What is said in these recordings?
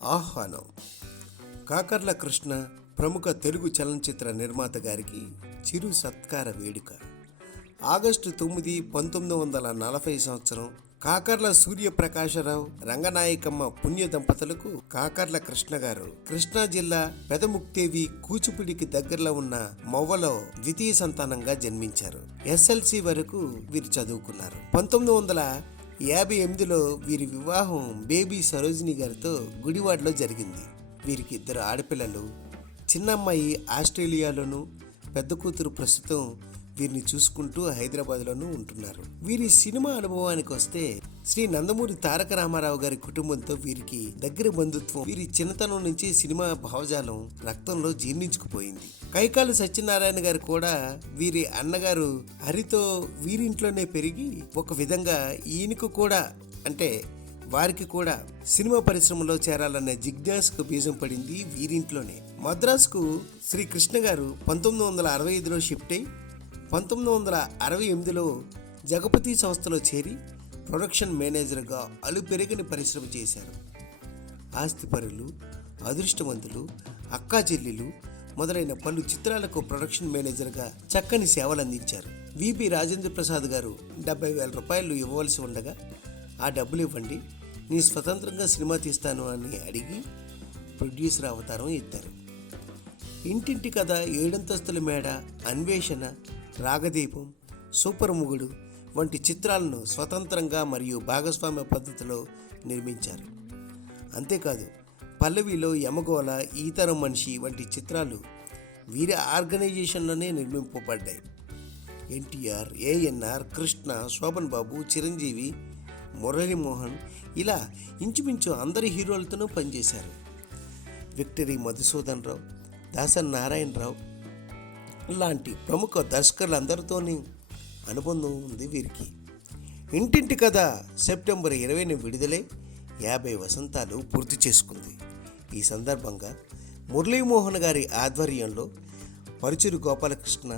ఆహ్వానం. కాకర్ల కృష్ణ ప్రముఖ తెలుగు చలనచిత్ర నిర్మాత గారికి చిరు సత్కార వేడుక. ఆగస్టు 9, 1940 సంవత్సరం కాకర్ల సూర్యప్రకాశరావు, రంగనాయకమ్మ పుణ్య దంపతులకు కాకర్ల కృష్ణ గారు కృష్ణా జిల్లా పెదముక్తేవి కూచిపూడికి దగ్గరలో ఉన్న మొవ్వలో ద్వితీయ సంతానంగా జన్మించారు. SLC వరకు వీరు చదువుకున్నారు. 1958లో వీరి వివాహం బేబీ సరోజిని గారితో గుడివాడలో జరిగింది. వీరికి 2 ఆడపిల్లలు. చిన్నమ్మాయి ఆస్ట్రేలియాలోను, పెద్ద కూతురు ప్రస్తుతం వీరిని చూసుకుంటూ హైదరాబాద్లోనూ ఉంటున్నారు. వీరి సినిమా అనుభవానికి వస్తే శ్రీ నందమూరి తారక రామారావు గారి కుటుంబంతో వీరికి దగ్గర బంధుత్వం. వీరి చిన్నతనం నుంచి సినిమా భావజాలం రక్తంలో జీర్ణించుకుపోయింది. కైకాలు సత్యనారాయణ గారు కూడా వీరి అన్నగారు హరితో వీరింట్లోనే పెరిగి ఒక విధంగా ఈయనకు కూడా అంటే వారికి కూడా సినిమా పరిశ్రమలో చేరాలనే జిజ్ఞాసకు బీజం పడింది వీరింట్లోనే. మద్రాసుకు శ్రీ కృష్ణ గారు 1965లో షిఫ్ట్ అయి 1968లో జగపతి సంస్థలో చేరి ప్రొడక్షన్ మేనేజర్గా అలుపెరగని పరిశ్రమ చేశారు. ఆస్తిపరులు, అదృష్టవంతులు, అక్కా చెల్లెలు మొదలైన పలు చిత్రాలకు ప్రొడక్షన్ మేనేజర్గా చక్కని సేవలు అందించారు. విపి రాజేంద్ర ప్రసాద్ గారు 70,000 రూపాయలు ఇవ్వవలసి ఉండగా ఆ డబ్బులు ఇవ్వండి, నేను స్వతంత్రంగా సినిమా తీస్తాను అని అడిగి ప్రొడ్యూసర్ అవతారం ఎత్తారు. ఇంటింటి కథ, 7 అంతస్తుల మేడ, అన్వేషణ, రాగదీపం, సూపర్ మొగుడు వంటి చిత్రాలను స్వతంత్రంగా మరియు భాగస్వామ్య పద్ధతిలో నిర్మించారు. అంతేకాదు పల్లవిలో యమగోళ, ఈతరం మనిషి వంటి చిత్రాలు వీరి ఆర్గనైజేషన్లోనే నిర్మింపబడ్డాయి. ఎన్టీఆర్, ఏఎన్ఆర్, కృష్ణ, శోభన్ బాబు, చిరంజీవి, మురళీమోహన్ ఇలా ఇంచుమించు అందరి హీరోలతోనూ పనిచేశారు. విక్టరీ మధుసూదన్ రావు, దాసన్ నారాయణరావు లాంటి ప్రముఖ దర్శకులందరితోని అనుబంధం ఉంది వీరికి. ఇంటింటి కథ సెప్టెంబర్ 20న విడుదలై 50 వసంతాలు పూర్తి చేసుకుంది. ఈ సందర్భంగా మురళీమోహన్ గారి ఆధ్వర్యంలో పరుచూరి గోపాలకృష్ణ,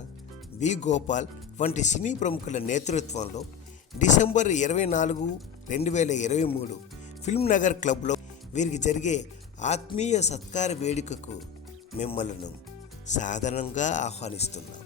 బి గోపాల్ వంటి సినీ ప్రముఖుల నేతృత్వంలో డిసెంబర్ 24, 2023 ఫిల్మ్ నగర్ క్లబ్లో వీరికి జరిగే ఆత్మీయ సత్కార వేడుకకు మిమ్మల్ని సాధారణంగా ఆహ్వానిస్తున్నాం.